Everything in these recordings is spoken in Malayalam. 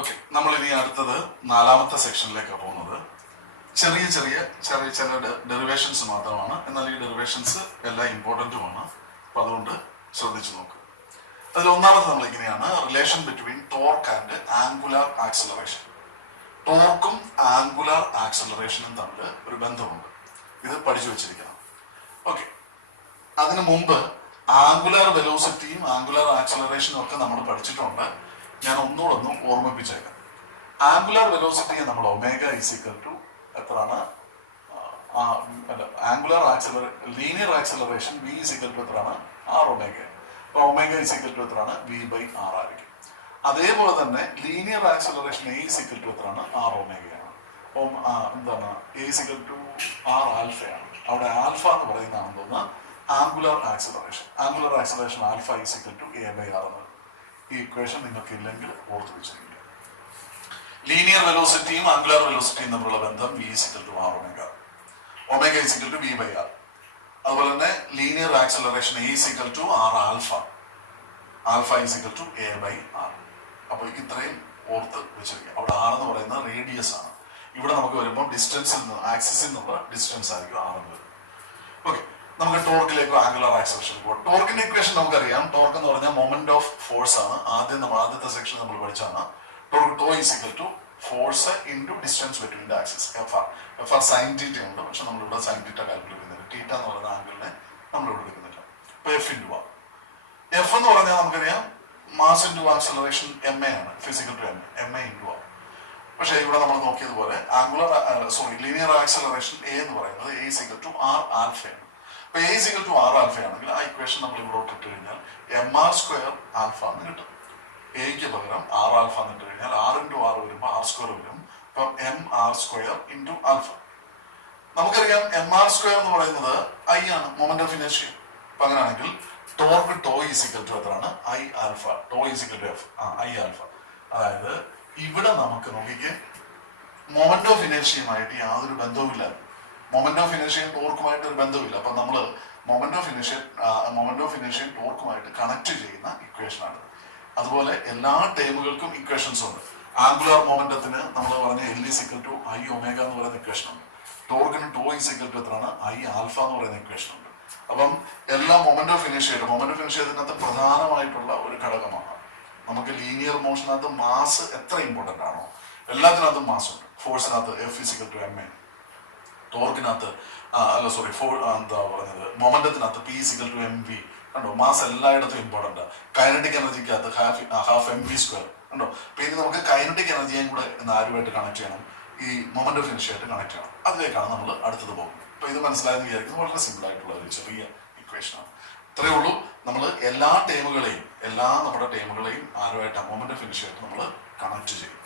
ഓക്കെ, നമ്മൾ ഇനി അടുത്തത് നാലാമത്തെ സെക്ഷനിലേക്ക് പോകുന്നത് ചെറിയ ചെറിയ ചെറിയ ചില ഡെറിവേഷൻസ് മാത്രമാണ്. എന്നാൽ ഈ ഡെറിവേഷൻസ് എല്ലാം ഇമ്പോർട്ടൻറ്റുമാണ്. അപ്പം അതുകൊണ്ട് ശ്രദ്ധിച്ചു നോക്കുക. അതിൽ ഒന്നാമത് നമ്മൾ ഇങ്ങനെയാണ്: relation between torque and angular acceleration. ടോർക്കും ആംഗുലാർ ആക്സിലറേഷനും തമ്മിൽ ഒരു ബന്ധമുണ്ട്. ഇത് പഠിച്ചു വെച്ചിരിക്കണം. ഓക്കെ, അതിനു മുമ്പ് ആംഗുലാർ വെലോസിറ്റിയും ആംഗുലാർ ആക്സിലറേഷനും ഒക്കെ നമ്മൾ പഠിച്ചിട്ടുണ്ട്. ഞാൻ ഒന്നുകൂടെ ഓർമ്മിപ്പിച്ചേക്കാം. ആംഗുലാർ വെലോസിറ്റിയെ നമ്മൾ ഒമേഗ ഈക്വൽ ടു എത്രയാണ്, angular linear acceleration V equal to എത്രയാണ്, ആർ ഒമേഗ. അപ്പൊ ഒമേഗ ഈക്വൽ ടു എത്രയാണ്, വി ബൈ ആർ ആയിരിക്കും. അതേപോലെ തന്നെ linear acceleration A equal to എത്രയാണ്, ആർ ഒമേഗയാണ്. അപ്പം എന്താണ്, എ ഈക്വൽ ടു ആർ ആൽഫയാണ്. അവിടെ ആൽഫ എന്ന് പറയുന്നതാണ് തോന്നുന്നത് angular acceleration. Angular acceleration alpha equal to A by R എന്ന്. ഈ ഇക്വേഷൻ നിങ്ങൾക്ക് ഇല്ലെങ്കിൽ ഓർത്ത് വെച്ചിരിക്കുക. ലീനിയർ വെലോസിറ്റിയും ആംഗുലാർ വെലോസിറ്റിയും തമ്മിലുള്ള ബന്ധം V equal to R omega, omega equal to V by R. അതുപോലെ തന്നെ linear acceleration A equal to R alpha, alpha equal to A by R. അപ്പോൾ ഇത്രയും ഓർത്ത് വെച്ചിരിക്കുക. അവിടെ ആർ എന്ന് പറയുന്നത് റേഡിയസ് ആണ്. ഇവിടെ നമുക്ക് വരുമ്പോൾ ഡിസ്റ്റൻസിൽ നിന്ന്, ആക്സിസിൽ നിന്നുള്ള ഡിസ്റ്റൻസ് ആയിരിക്കും ആർ എന്ന് വരും. ഓക്കെ, നമുക്ക് ടോർക്കിലേക്കോ ആംഗുലാർ ആക്സിലറേഷനിലേക്ക് പോകാം. ടോർക്കിന്റെ ഇക്വേഷൻ നമുക്കറിയാം. ടോർക്ക് എന്ന് പറഞ്ഞാൽ മൊമെന്റ് ഓഫ് ഫോഴ്സ് ആണ്. ആദ്യത്തെ സെക്ഷൻ നമ്മൾ പഠിച്ചാണ്. Torque tau is equal to force into distance between the axis. F R sine theta ഉണ്ട്. പക്ഷെ നമ്മളിവിടെ സൈൻ തീറ്റ കാൽക്കുലേറ്റ് ചെയ്യുന്നില്ല. തീറ്റ എന്ന് പറയുന്ന ആംഗിളിനെ നമ്മളിവിടെ എടുക്കുന്നില്ല. ഇപ്പൊ എഫ് ഇൻറ്റു ആർ. എഫ് എന്ന് പറഞ്ഞാൽ നമുക്കറിയാം mass into acceleration M A ആണ്. F is equal to M A into R. പക്ഷെ ഇവിടെ നമ്മൾ നോക്കിയതുപോലെ ലീനിയർ ആക്സിലറേഷൻ എ എന്ന് പറയുന്നത് A is equal to R ആൽഫയാണ്. അപ്പൊ A is equal to R ആൽഫയാണെങ്കിൽ ആ ഇക്വേഷൻ നമ്മൾ ഇവിടോട്ട് ഇട്ട് കഴിഞ്ഞാൽ എം ആർ സ്ക്വയർ ആൽഫ എന്ന് കിട്ടും. എക്ക് പകരം ആർ ആൽഫ എന്ന് ഇട്ട് കഴിഞ്ഞാൽ ആർ ഇൻറ്റു ആർ വരുമ്പോൾ ആർ സ്ക്വയർ വരും. അപ്പം M R square into alpha. നമുക്കറിയാം എം ആർ സ്ക്വയർ എന്ന് പറയുന്നത് ഐ ആണ്, മൊമെന്റ് ഓഫ് ഇനേർഷ്യ. അപ്പൊ അങ്ങനെയാണെങ്കിൽ torque tau is equal to എത്രയാണ്, I alpha. Tau is equal to F, I alpha. അതായത് ഇവിടെ നമുക്ക് നോക്കിക്ക് മൊമെന്റ് ഓഫ് ഇനേർഷ്യയുമായിട്ട് യാതൊരു ബന്ധവുമില്ല. മൊമെന്റ് ഓഫ് ഇനേർഷ്യയും ടോർക്കുമായിട്ട് ഒരു ബന്ധമില്ല. അപ്പൊ നമ്മൾ മൊമെന്റ് ഓഫ് ഇനേർഷ്യയും ടോർക്കുമായിട്ട് കണക്ട് ചെയ്യുന്ന ഇക്വേഷനാണ്. അതുപോലെ എല്ലാ ടേമുകൾക്കും ഇക്വേഷൻസ് ഉണ്ട്. ആംഗുലാർ മൊമെന്റത്തിന് നമ്മൾ പറഞ്ഞ L is equal to I omega എന്ന് പറയുന്ന ഇക്വേഷൻ ഉണ്ട്. ടോർക്കിന് ടോ ഈസ് ഈക്വൽ ടു എത്രയാണ്, ഐ ആൽഫ എന്ന് പറയുന്ന ഇക്വേഷൻ ഉണ്ട്. അപ്പം എല്ലാ മൊമെന്റ് ഓഫ് ഇനേർഷ്യത്തിനകത്ത് പ്രധാനമായിട്ടുള്ള ഒരു ഘടകമാണ്. നമുക്ക് ലീനിയർ മോഷനകത്ത് മാസ് എത്ര ഇമ്പോർട്ടൻ്റ് ആണോ എല്ലാത്തിനകത്തും മാസ് ഉണ്ട്. ഫോഴ്സിനകത്ത് F equal to M A, ടോർക്കിനകത്ത് എന്താ പറഞ്ഞത്, മൊമെന്റത്തിനകത്ത് P equal to M V. കണ്ടോ, മാസ് എല്ലായിടത്തും ഇമ്പോർട്ടൻ്റ്. കൈനറ്റിക് എനർജിക്കകത്ത് ഹാഫ് എം വി സ്ക്വയർ. കണ്ടോ, അപ്പൊ ഇനി നമുക്ക് കൈനറ്റിക് എനർജിയും കൂടെ ആരുമായിട്ട് കണക്ട് ചെയ്യണം, ഈ മൊമെന്റ് ഓഫ് ഇനർഷ്യയായിട്ട് കണക്ട് ചെയ്യണം. അതിലേക്കാണ് നമ്മൾ അടുത്തത് പോകുന്നത്. അപ്പൊ ഇത് മനസ്സിലായെന്ന് വിചാരിക്കുന്നത് വളരെ സിമ്പിൾ ആയിട്ടുള്ള ഒരു ചെറിയ ഇക്വേഷനാണ്. ഇത്രയേ ഉള്ളൂ. നമ്മൾ എല്ലാ നമ്മുടെ ടേമുകളെയും ആരുമായിട്ട് മൊമെന്റ് ഓഫ് ഇനർഷ്യയായിട്ട് നമ്മൾ കണക്ട് ചെയ്യും.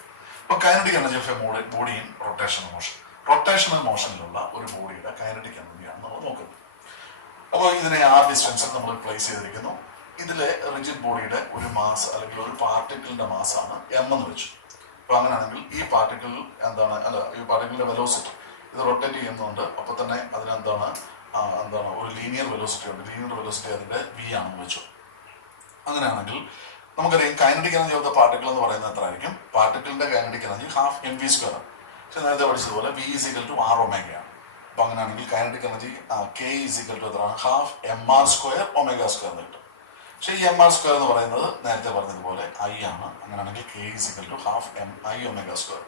അപ്പൊ kinetic energy of a body in rotational motion. Rotational മോഷനിലുള്ള ഒരു ബോഡിയുടെ കൈനറ്റിക് എനർജിയാണ് നമ്മൾ നോക്കുന്നത്. അപ്പോൾ ഇതിനെ ആർ ഡിസ്റ്റൻസിൽ നമ്മൾ പ്ലേസ് ചെയ്തിരിക്കുന്നു. ഇതിലെ റിജിഡ് ബോഡിയുടെ ഒരു മാസ് അല്ലെങ്കിൽ ഒരു പാർട്ടിക്കിളിന്റെ മാസാണ് എം എന്ന് വെച്ചു. അപ്പൊ അങ്ങനെയാണെങ്കിൽ ഈ പാർട്ടിക്കിൾ ഈ പാർട്ടിക്കിളിന്റെ വെലോസിറ്റി ഇത് റൊട്ടേറ്റ് ചെയ്യുന്നുണ്ട്. അപ്പൊ തന്നെ അതിനെന്താണ് ഒരു ലീനിയർ വെലോസിറ്റി ഉണ്ട്. ലീനിയർ വെലോസിറ്റി അതിന്റെ വി ആണെന്ന് വെച്ചു. അങ്ങനെയാണെങ്കിൽ നമുക്കറിയാം kinetic energy of the particle എന്ന് പറയുന്നത് എത്ര ആയിരിക്കും. പാർട്ടിക്കിളിന്റെ kinetic energy half M V square ആണ്. പക്ഷെ നേരത്തെ പഠിച്ചതുപോലെ V is equal to R ഒമേഗയാണ്. അപ്പൊ അങ്ങനെയാണെങ്കിൽ kinetic energy K is equal to എത്രയാണ്, half M R square omega square എന്ന് കിട്ടും. പക്ഷെ ഈ എം ആർ സ്ക്വയർ എന്ന് പറയുന്നത് നേരത്തെ പറഞ്ഞതുപോലെ ഐ ആണ്. അങ്ങനെയാണെങ്കിൽ K is equal to half M I omega square.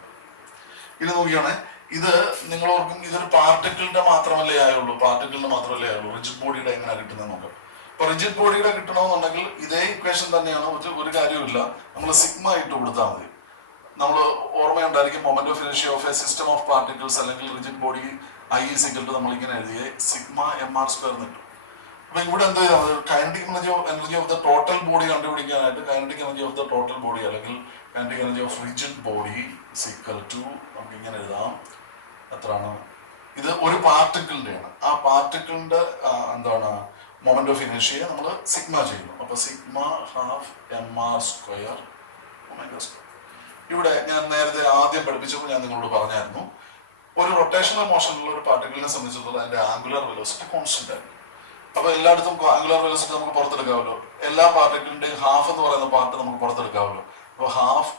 ഇത് നോക്കിയാണ്, ഇത് നിങ്ങൾ ഓർക്കും ഇതൊരു പാർട്ടിക്കിളിന്റെ മാത്രമല്ലേ ആയുള്ളൂ. റിജിഡ് ബോഡിയുടെ എങ്ങനെയാണ് കിട്ടുന്നത് നോക്കാം. അപ്പൊ റിജിഡ് ബോഡിയുടെ കിട്ടണമെന്നുണ്ടെങ്കിൽ ഇതേ ഇക്വേഷൻ തന്നെയാണ്. ഒരു കാര്യമില്ല, നമ്മൾ സിഗ്മ ഇട്ട് കൊടുത്താൽ മതി. നമ്മൾ ഓർമ്മയുണ്ടായിരിക്കും moment of inertia of a system of particles അല്ലെങ്കിൽ rigid body I is equal to നമ്മൾ ഇങ്ങനെ എഴുതിയ സിഗ്മ എം ആർ സ്ക്വയർ കിട്ടും. അപ്പൊ ഇവിടെ എന്ത് ചെയ്താൽ kinetic energy of the total body കണ്ടുപിടിക്കാനായിട്ട് kinetic energy of the total body അല്ലെങ്കിൽ kinetic energy of rigid body equal to നമുക്ക് ഇങ്ങനെ എഴുതാം. എത്രയാണ്, ഇത് ഒരു പാർട്ടിക്കിളിന്റെയാണ്. ആ പാർട്ടിക്കിളിന്റെ മൊമെന്റ് ഓഫ് ഇനർഷ്യ നമ്മൾ സിഗ്മ ചെയ്യുന്നു. അപ്പൊ sigma half M R square omega square. ഇവിടെ ഞാൻ നേരത്തെ ആദ്യം പഠിപ്പിച്ചപ്പോൾ ഞാൻ നിങ്ങളോട് പറഞ്ഞായിരുന്നു, ഒരു റൊട്ടേഷണൽ മോഷനിലുള്ള ഒരു പാർട്ടിക്കിളിനെ സംബന്ധിച്ചിടത്തോളം അതിന്റെ ആംഗുലർ വെലോസിറ്റി കോൺസ്റ്റന്റ് ആയിരിക്കും. അപ്പൊ എല്ലായിടത്തും ആംഗുലർ വെലോസിറ്റി നമുക്ക് പുറത്തെടുക്കാമല്ലോ. എല്ലാ പാർട്ടിക്കിളിന്റെയും ഹാഫ് എന്ന് പറയുന്ന പാർട്ട് നമുക്ക് പുറത്തെടുക്കാമല്ലോ. അപ്പൊ half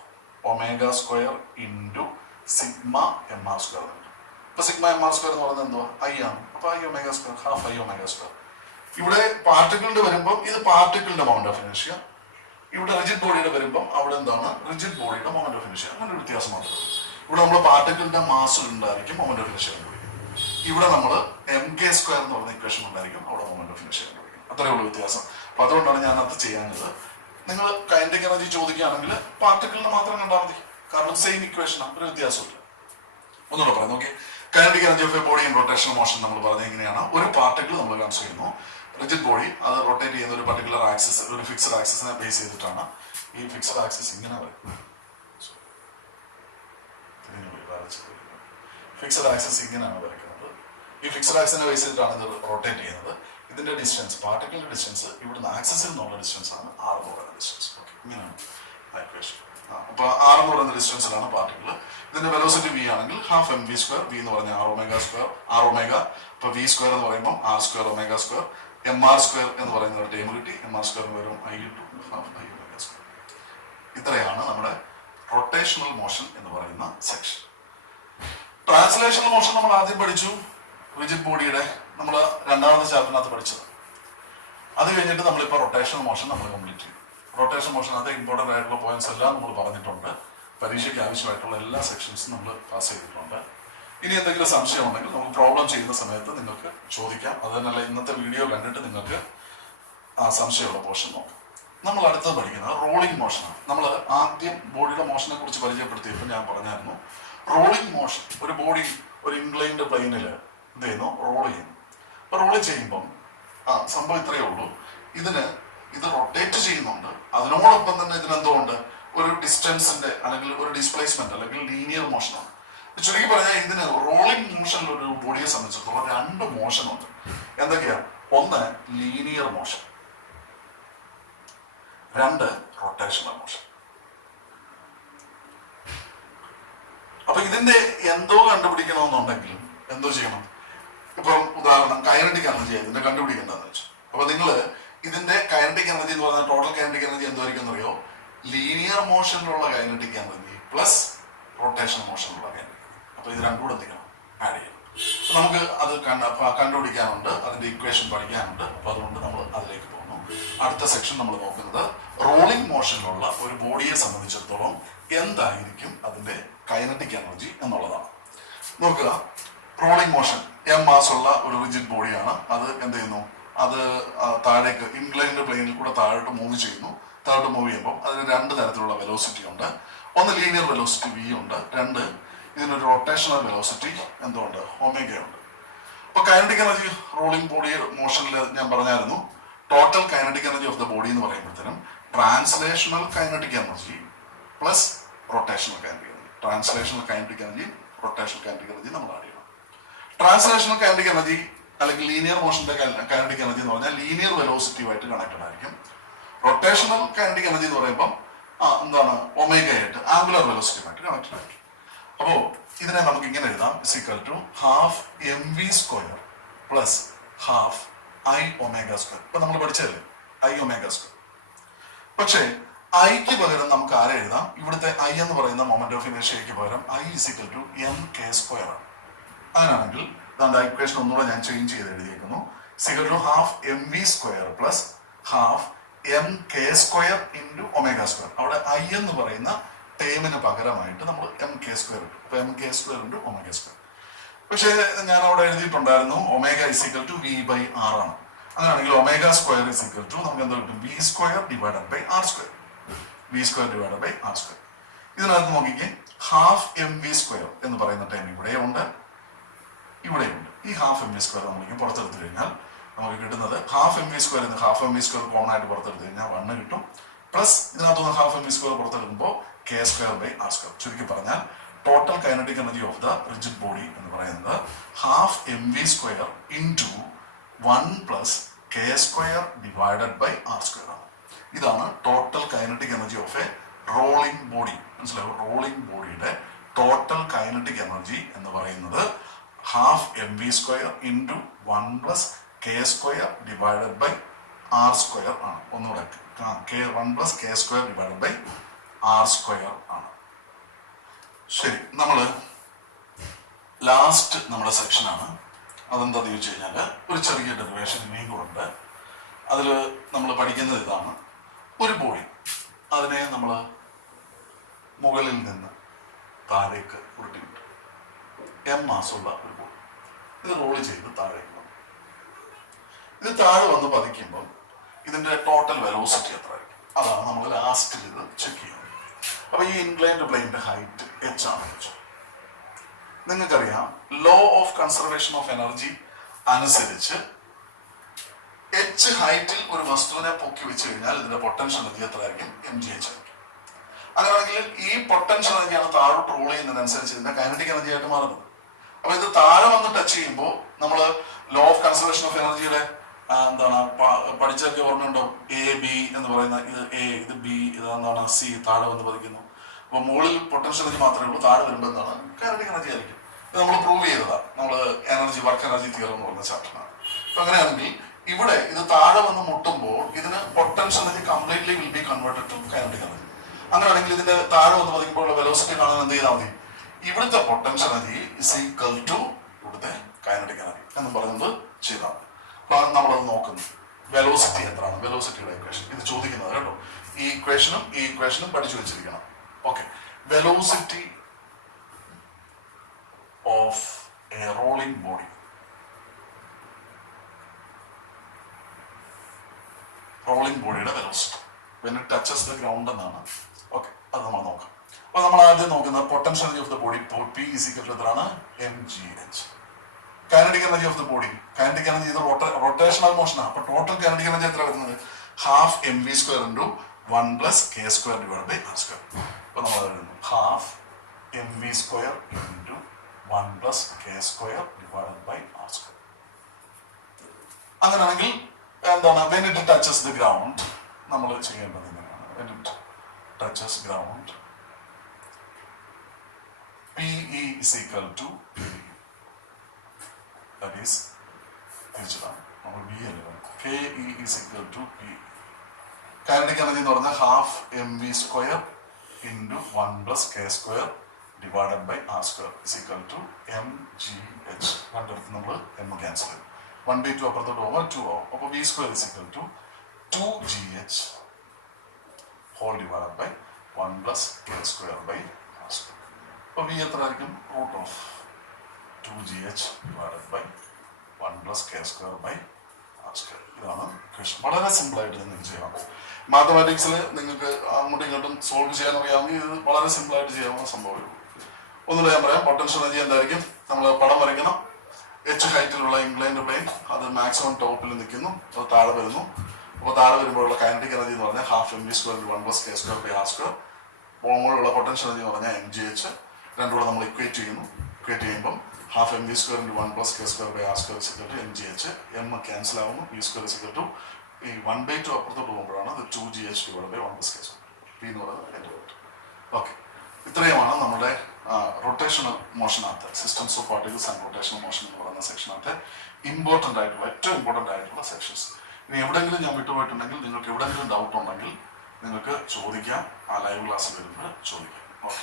omega square into sigma M R square കിട്ടും. ഇപ്പൊ സിഗ്മ എം ആർ സ്ക്വയർ എന്ന് പറയുന്നത് എന്തോ ഐ ആണ്. അപ്പൊ I omega square half I omega square. ഇവിടെ പാർട്ടിക്കിളിന്റെ വരുമ്പോൾ ഇത് പാർട്ടിക്കിളിന്റെ മൊമെന്റ് ഓഫ് ഇനർഷ്യ, ഇവിടെ റിജിഡ് ബോഡിയുടെ വരുമ്പോൾ അവിടെ എന്താണ് റിജിഡ് ബോഡിയുടെ മൊമെന്റ് ഓഫ് ഇനർഷ്യ. അങ്ങനെ ഒരു വ്യത്യാസം മാത്രമേ. ഇവിടെ നമ്മൾ പാർട്ടിക്കിളിന്റെ മാസ് ഉണ്ടായിരിക്കും മൊമെന്റ് ഓഫ് ഇനർഷ്യ കണ്ടുപിടിക്കും. ഇവിടെ നമ്മൾ എം കെ സ്ക്വയർ എന്ന് പറയുന്ന ഇക്വേഷൻ ഉണ്ടായിരിക്കും അവിടെ മൊമെന്റ് ഓഫ് ഇനർഷ്യ കണ്ടുപിടിക്കും. അത്രയേ ഉള്ളൂ വ്യത്യാസം. അപ്പൊ അതുകൊണ്ടാണ് ഞാൻ അത് ചെയ്യാഞ്ഞത്. നിങ്ങൾ കൈനറ്റിക് എനർജി ചോദിക്കുകയാണെങ്കിൽ പാർട്ടിക്കിളിന് മാത്രം കണ്ടാൽ മതി, കാരണം സെയിം ഇക്വേഷനാണ്, ഒരു വ്യത്യാസമില്ല. ഒന്നുകൂടെ പറയാം നോക്കി. Kinetic energy of a body in rotation motion നമ്മൾ പറഞ്ഞ എങ്ങനെയാണ്, ഒരു പാർട്ടിക്കിൾ നമ്മൾ കൺസിഡർ ചെയ്യുന്നു, റിജിഡ് ബോഡി, അത് റൊട്ടേറ്റ് ചെയ്യുന്ന ഒരു പർട്ടിക്കുലർ ആക്സിസ്, ഒരു ഫിക്സഡ് ആക്സിസിനെ ബേസ് ചെയ്തിട്ടാണ്. ഈ ഫിക്സഡ് ആക്സിസ് ഇങ്ങനെ വരും, ഫിക്സഡ് ആക്സിസ് ഇങ്ങനെയാണ് വരയ്ക്കുന്നത്. ഈ ഫിക്സഡ് ആക്സിനെ ബേസ് ചെയ്തിട്ടാണ് ഇത് റൊട്ടേറ്റ് ചെയ്യുന്നത്. ഇതിന്റെ ഡിസ്റ്റൻസ്, പാർട്ടിക്കിളിന്റെ ഡിസ്റ്റൻസ് ഇവിടുന്ന് ആക്സിസിൽ നിന്നുള്ള ഡിസ്റ്റൻസ് ആണ് ആർ എന്ന് പറയുന്ന ഡിസ്റ്റൻസ്. ഓക്കെ, ഇങ്ങനെയാണ് ഇക്വേഷൻ. അപ്പൊ ആർ എന്ന് പറയുന്ന ഡിസ്റ്റൻസിലാണ് പാർട്ടിക്കിൾ. ഇതിന്റെ വെലോസിറ്റി വി ആണെങ്കിൽ half M V square, V എന്ന് പറഞ്ഞാൽ R omega square, R omega. ഇപ്പൊ വി സ്ക്വയർ എന്ന് പറയുമ്പോൾ R square omega square, M R square എന്ന് പറയുന്ന ഒരു ടേം കിട്ടി. എം ആർ സ്ക്വയർ വരും I to half I omega square. ഇത്രയാണ് നമ്മുടെ റൊട്ടേഷണൽ മോഷൻ എന്ന് പറയുന്ന സെക്ഷൻ. ട്രാൻസ്ലേഷണൽ മോഷൻ നമ്മൾ ആദ്യം പഠിച്ചു, റിജിഡ് ബോഡിയുടെ നമ്മൾ രണ്ടാമത്തെ ചാപ്റ്ററിനകത്ത് പഠിച്ചത്. അത് കഴിഞ്ഞിട്ട് നമ്മളിപ്പോൾ റൊട്ടേഷണൽ മോഷൻ നമ്മൾ കംപ്ലീറ്റ് ചെയ്തു. റൊട്ടേഷൻ മോഷൻ അത് ഇമ്പോർട്ടൻ്റ് ആയിട്ടുള്ള പോയിന്റ്സ് എല്ലാം നമ്മൾ പറഞ്ഞിട്ടുണ്ട്. പരീക്ഷയ്ക്ക് ആവശ്യമായിട്ടുള്ള എല്ലാ സെക്ഷൻസും നമ്മൾ പാസ് ചെയ്തിട്ടുണ്ട്. ഇനി എന്തെങ്കിലും സംശയം ഉണ്ടെങ്കിൽ നമുക്ക് പ്രോബ്ലം ചെയ്യുന്ന സമയത്ത് നിങ്ങൾക്ക് ചോദിക്കാം. അത് തന്നെയല്ല, ഇന്നത്തെ വീഡിയോ കണ്ടിട്ട് നിങ്ങൾക്ക് ആ സംശയമുള്ള പോർഷൻ നോക്കാം. നമ്മൾ അടുത്തത് പഠിക്കുന്നത് റോളിംഗ് മോഷനാണ്. നമ്മൾ ആദ്യം ബോഡിയുടെ മോഷനെ കുറിച്ച് പരിചയപ്പെടുത്തിയപ്പോൾ ഞാൻ പറഞ്ഞായിരുന്നു, റോളിംഗ് മോഷൻ ഒരു ബോഡി ഒരു ഇൻക്ലൈൻഡ് പ്ലെയിനിൽ എന്ത് ചെയ്യുന്നു, റോൾ ചെയ്യുന്നു. അപ്പൊ റോൾ ചെയ്യുമ്പം സംഭവം ഇത്രയേ ഉള്ളൂ, ഇത് റൊട്ടേറ്റ് ചെയ്യുന്നുണ്ട്, അതിനോടൊപ്പം തന്നെ ഇതിനെന്തുകൊണ്ട് ഒരു ഡിസ്റ്റൻസിന്റെ അല്ലെങ്കിൽ ഒരു ഡിസ്പ്ലേസ്മെന്റ് അല്ലെങ്കിൽ ലീനിയർ മോഷനാണ്. ചുരുക്കി പറഞ്ഞാൽ ഇതിന് റോളിംഗ് മോഷനിൽ ഒരു ബോഡിയെ സംബന്ധിച്ചിടത്തോളം രണ്ട് മോഷൻ ഉണ്ട്. എന്തൊക്കെയാ? ഒന്ന് ലീനിയർ മോഷൻ, രണ്ട് റൊട്ടേഷണൽ മോഷൻ. അപ്പൊ ഇതിന്റെ എന്തോ കണ്ടുപിടിക്കണമെന്നുണ്ടെങ്കിലും എന്തോ ചെയ്യണം. ഇപ്പം ഉദാഹരണം കൈനറ്റിക് എനർജി ഇതിന്റെ കണ്ടുപിടിക്കേണ്ടതെന്ന് വെച്ചു. അപ്പൊ നിങ്ങള് ഇതിന്റെ കൈനറ്റിക് എനർജി എന്ന് പറഞ്ഞാൽ ടോട്ടൽ കൈനറ്റിക് എനർജി എന്തായിരിക്കും എന്നറിയോ? ലീനിയർ മോഷനിലുള്ള കൈനറ്റിക് എനർജി പ്ലസ് റൊട്ടേഷണൽ മോഷനിലുള്ള കൈനറ്റിക്. അപ്പൊ ഇത് രണ്ടും കൂടെ എന്തെങ്കിലും ആഡ് ചെയ്യണം. നമുക്ക് അത് കണ്ടുപിടിക്കാനുണ്ട്, അതിന്റെ ഇക്വേഷൻ പഠിക്കാനുണ്ട്. അപ്പൊ അതുകൊണ്ട് നമ്മൾ അതിലേക്ക് പോകുന്നു. അടുത്ത സെക്ഷൻ നമ്മൾ നോക്കുന്നത് റോളിംഗ് മോഷനിലുള്ള ഒരു ബോഡിയെ സംബന്ധിച്ചിടത്തോളം എന്തായിരിക്കും അതിന്റെ കൈനറ്റിക് എനർജി എന്നുള്ളതാണ്. നോക്കുക, റോളിംഗ് മോഷൻ എം മാസ് ഉള്ള ഒരു റിജിഡ് ബോഡിയാണ്. അത് എന്ത് ചെയ്യുന്നു, അത് താഴേക്ക് ഇൻക്ലൈൻഡ് പ്ലെയിനിൽ കൂടെ താഴോട്ട് മൂവ് ചെയ്യുന്നു. താഴോട്ട് മൂവ് ചെയ്യുമ്പോൾ അതിന് രണ്ട് തരത്തിലുള്ള വെലോസിറ്റി ഉണ്ട്. ഒന്ന് ലീനിയർ വെലോസിറ്റി വി ഉണ്ട്, രണ്ട് ഇതിനൊരു റൊട്ടേഷണൽ വെലോസിറ്റി എന്തുകൊണ്ട് ഒമേഗ ഉണ്ട്. അപ്പൊ കൈനറ്റിക് എനർജി റോളിംഗ് ബോഡി മോഷനിൽ ഞാൻ പറഞ്ഞായിരുന്നു, total kinetic energy of the body എന്ന് പറയുമ്പോഴത്തേനും translational kinetic energy plus rotational kinetic energy. Translational kinetic energy, rotational kinetic energy നമ്മൾ ആഡ് ചെയ്യണം. ട്രാൻസ്ലേഷണൽ കൈനറ്റിക് എനർജി അല്ലെങ്കിൽ ലീനിയർ മോഷന്റെ കൈനറ്റിക് എനർജി എന്ന് പറഞ്ഞാൽ ലീനിയർ വെലോസിറ്റിയുമായിട്ട് കണക്റ്റഡ് ആയിരിക്കും. റൊട്ടേഷണൽ കൈനറ്റിക് എനർജി എന്ന് പറയുമ്പോൾ എന്താണ്, ഒമേഗ ആയിട്ട് ആംഗുലർ വെലോസിറ്റിയുമായിട്ട് കണക്റ്റഡ് ആയിരിക്കും. അപ്പോ ഇതിനെ നമുക്ക് ഇങ്ങനെ എഴുതാം, is equal to half M V square plus half I omega square. ഇപ്പൊ നമ്മൾ പഠിച്ചതല്ലേ ഐ ഒമേഗ സ്ക്വയർ. പക്ഷേ ഐക്ക് പകരം നമുക്ക് ആരെ എഴുതാം? ഇവിടുത്തെ ഐ എന്ന് പറയുന്ന മൊമെന്റ് ഓഫ് ഇനർഷ്യയ്ക്ക് പകരം I is equal to M K square ആണ്. അങ്ങനെയാണെങ്കിൽ ഇക്വേഷൻ ഒന്നുകൂടെ ഞാൻ ചേഞ്ച് ചെയ്ത് എഴുതിയിരിക്കുന്നു. Is equal to half M V square plus half M K square into omega square. അവിടെ ഐ എന്ന് പറയുന്ന ടേമിന് പകരമായിട്ട് നമ്മൾ എം കെ സ്ക്വയർ ഇട്ടു. അപ്പൊ M K square into omega square. പക്ഷേ ഞാൻ അവിടെ എഴുതിയിട്ടുണ്ടായിരുന്നു omega is equal to V by R ആണ്. അങ്ങനെയാണെങ്കിൽ ഒമേഗ സ്ക്വയർ ഇസിക്കൽ ടു നമുക്ക് എന്താ കിട്ടും? V square divided by R square. V square divided by R square. ഇതിനകത്ത് നോക്കിക്കേ, ഹാഫ് എം വി സ്ക്വയർ എന്ന് പറയുന്ന ടൈം ഇവിടെയുണ്ട്, ഇവിടെയുണ്ട്. ഈ ഹാഫ് എം വി സ്ക്വയർ നമ്മൾക്ക് പുറത്തെടുത്തു കഴിഞ്ഞാൽ നമുക്ക് കിട്ടുന്നത് half M V square half M V square common ആയിട്ട് പുറത്തെടുത്തു കഴിഞ്ഞാൽ 1 കിട്ടും. പ്ലസ് ഇതിനകത്തുനിന്ന് ഹാഫ് എം വി സ്ക്വയർ പുറത്തെടുക്കുമ്പോൾ K square by R square. ചുരുക്കി പറഞ്ഞാൽ total kinetic energy of the rigid body എന്ന് പറയുന്നത് half M V square into 1 plus K square divided by R square ആണ്. ഇതാണ് total kinetic energy of a rolling body. മനസ്സിലാവും? റോളിംഗ് ബോഡിയുടെ ടോട്ടൽ കൈനറ്റിക് എനർജി എന്ന് പറയുന്നത് half M V square into 1 plus K square divided by R square ആണ്. ഒന്നുകൂടെ 1 plus K square divided by R square ആണ്. ശരി, നമ്മള് ലാസ്റ്റ് നമ്മുടെ സെക്ഷനാണ്. അതെന്താന്ന് ചോദിച്ചു കഴിഞ്ഞാൽ ഒരു ചെറിയ ഡെറിവേഷൻ ഇനിയും കൂടെ ഉണ്ട്. അതിൽ നമ്മൾ പഠിക്കുന്നത് ഇതാണ്: ഒരു ബോഡി, അതിനെ നമ്മൾ മുകളിൽ നിന്ന് താഴേക്ക് ഉരുട്ടിവിട്ടു. എം മാസമുള്ള ഒരു ബോഡി, ഇത് റോള് ചെയ്ത് താഴേക്ക് വന്നു. ഇത് താഴെ വന്ന് പതിക്കുമ്പോൾ ഇതിന്റെ ടോട്ടൽ വെലോസിറ്റി എത്ര ആയിരിക്കും? അതാണ് നമ്മൾ ലാസ്റ്റിൽ ഇത് ചെക്ക് ചെയ്യുന്നത്. അപ്പൊ ഈ ഇൻക്ലൈൻഡ് പ്ലെയിനിന്റെ ഹൈറ്റ് h ആണെന്ന് വെച്ചു. നിങ്ങൾക്കറിയാം, law of conservation of energy അനുസരിച്ച് h ഹൈറ്റിൽ ഒരു വസ്തുവിനെ പൊക്കി വെച്ച് കഴിഞ്ഞാൽ ഇതിന്റെ പൊട്ടൻഷ്യൽ എനർജി എത്ര ആയിരിക്കും? mgh ആയിരിക്കും. അങ്ങനെയാണെങ്കിൽ ഈ പൊട്ടൻഷ്യൽ എനർജിയാണ് താഴോട്ട് റോൾ ചെയ്യുന്നതിനനുസരിച്ച് ഇതിന്റെ കൈനറ്റിക് എനർജി ആയിട്ട് മാറുന്നത്. അപ്പൊ ഇത് താഴെ വന്ന് ടച്ച് ചെയ്യുമ്പോൾ നമ്മൾ ലോ ഓഫ് കൺസർവേഷൻ ഓഫ് എനർജിയുടെ എന്താണ് പഠിച്ചൊക്കെ ഓർമ്മയുണ്ടോ? എ ബി എന്ന് പറയുന്ന, ഇത് എ, ഇത് ബി, ഇതെന്താണ് സി, താഴെ വന്ന് പതിക്കുന്നു. അപ്പൊ മുകളിൽ പൊട്ടൻഷ്യൽ എനർജി മാത്രമേ ഉള്ളൂ, താഴെ വരുമ്പോൾ എന്താണ് കൈനറ്റിക് എനർജി ആയിരിക്കും. ഇത് നമ്മൾ പ്രൂവ് ചെയ്തതാണ്, നമ്മൾ എനർജി വർക്ക് എനർജി തിയറം എന്ന് പറയുന്ന ചാപ്റ്ററാണ്. അപ്പൊ അങ്ങനെയാണെങ്കിൽ ഇവിടെ ഇത് താഴെ വന്ന് മുട്ടുമ്പോൾ ഇതിന് potential energy completely will be converted to kinetic energy. അങ്ങനെയാണെങ്കിൽ ഇതിന്റെ താഴെ വന്ന് പതിക്കുമ്പോൾ വെലോസിറ്റി കാണാൻ എന്ത് ചെയ്താൽ മതി? ഇവിടുത്തെ potential energy is equal to ഇവിടുത്തെ കൈനറ്റിക് എനർജി എന്ന് പറയുന്നത് ചെയ്താൽ മതി. അപ്പൊ നമ്മളത് നോക്കുന്നു, വെലോസിറ്റി എത്രയാണ്, വെലോസിറ്റിയുടെ ഇക്വേഷൻ ഇത് ചോദിക്കുന്നത് കേട്ടോ. ഈ ഇക്വേഷനും പഠിച്ചു വെച്ചിരിക്കണം. Okay, velocity of a rolling body. Rolling ബോഡിയുടെ velocity when it touches the ground എന്നാണ്. ഓക്കെ, അത് നമ്മൾ നോക്കാം. അപ്പൊ നമ്മൾ ആദ്യം നോക്കുന്നത് potential energy of the body P is equal to എത്രയാണ്? mgh. Kinetic energy of the body, kinetic energy ഇത് റൊട്ടേഷണൽ മോഷനാണ്. അപ്പൊ ടോട്ടൽ കൈനറ്റിക് എനർജി എത്ര വരുന്നത്? Half mv² into 1 plus k² divided by r². അപ്പൊ നമ്മൾ എഴുതുന്നു half mv² into 1 plus k² divided by r². അങ്ങനെയാണെങ്കിൽ എന്താണ് when it touches the ground നമ്മൾ ചെയ്യേണ്ടത് ഇങ്ങനെയാണ്. when it touches ground PE is equal to PE. That is നമ്മൾ ബി അല്ലേ, KE is equal to PE. Kinetic energy എന്ന് പറഞ്ഞാൽ half mv² into 1 plus k² divided by r² is equal to mgh. രണ്ടിടത്ത് നമ്മൾ m ക്യാൻസൽ ചെയ്യും. 1/2 അപ്പുറത്തോട്ട് പോകുമ്പോൾ 2 ആവും. അപ്പോൾ v² is equal to 2gh whole divided by 1 plus k² by r². അപ്പോൾ v എത്ര ആയിരിക്കും? Root of 2gh divided by 1 plus k² by r². ഇതാണ് ഇക്വേഷൻ. വളരെ സിമ്പിൾ ആയിട്ട് നിങ്ങൾക്ക് ചെയ്യാം. മാത്തമാറ്റിക്സിൽ നിങ്ങൾക്ക് അങ്ങോട്ടും ഇങ്ങോട്ടും സോൾവ് ചെയ്യാൻ അറിയാമെങ്കിൽ ഇത് വളരെ സിമ്പിൾ ആയിട്ട് ചെയ്യാവുന്ന സംഭവമേ ഉള്ളൂ. ഒന്നുകൂടെ ഞാൻ പറയാം. പൊട്ടൻഷ്യൽ എനർജി എന്തായിരിക്കും? നമ്മൾ പടം വരയ്ക്കണം. h ഹൈറ്റിലുള്ള ഇൻക്ലൈൻഡ് പ്ലെയിൻ, അത് മാക്സിമം ടോപ്പിൽ നിൽക്കുന്നു, അത് താഴെ വരുന്നു. അപ്പോൾ താഴെ വരുമ്പോഴുള്ള കൈനറ്റിക് എനർജി എന്ന് പറഞ്ഞാൽ half mv² into 1 plus k² by r². മുകളിലുള്ള പൊട്ടൻഷ്യൽ എനർജി എന്ന് പറഞ്ഞാൽ mgh. രണ്ടും കൂടെ നമ്മൾ ഇക്വേറ്റ് ചെയ്യുന്നു. ഇക്വേറ്റ് ചെയ്യുമ്പം half mv² into 1 plus k² by r² is equal to mgh. m cancel ആവുന്നു. v² is equal to ഈ 1/2 അപ്പുറത്തോട്ട് പോകുമ്പോഴാണ് അത് 2gh divided by 1 plus k². p എന്ന് പറയുന്നത്. ഓക്കെ, ഇത്രയുമാണ് നമ്മുടെ റൊട്ടേഷണൽ മോഷനകത്ത്, systems of particles and rotational motion എന്ന് പറയുന്ന സെക്ഷനകത്ത് ഇമ്പോർട്ടൻ്റ് ആയിട്ടുള്ള, ഏറ്റവും ഇമ്പോർട്ടൻ്റ് ആയിട്ടുള്ള സെക്ഷൻസ്. ഇനി എവിടെയെങ്കിലും ഞാൻ വിട്ടുപോയിട്ടുണ്ടെങ്കിൽ, നിങ്ങൾക്ക് എവിടെയെങ്കിലും ഡൗട്ട് ഉണ്ടെങ്കിൽ നിങ്ങൾക്ക് ചോദിക്കാം. ആ ലൈവ് ക്ലാസ് വരുമ്പോൾ ചോദിക്കാം. ഓക്കെ.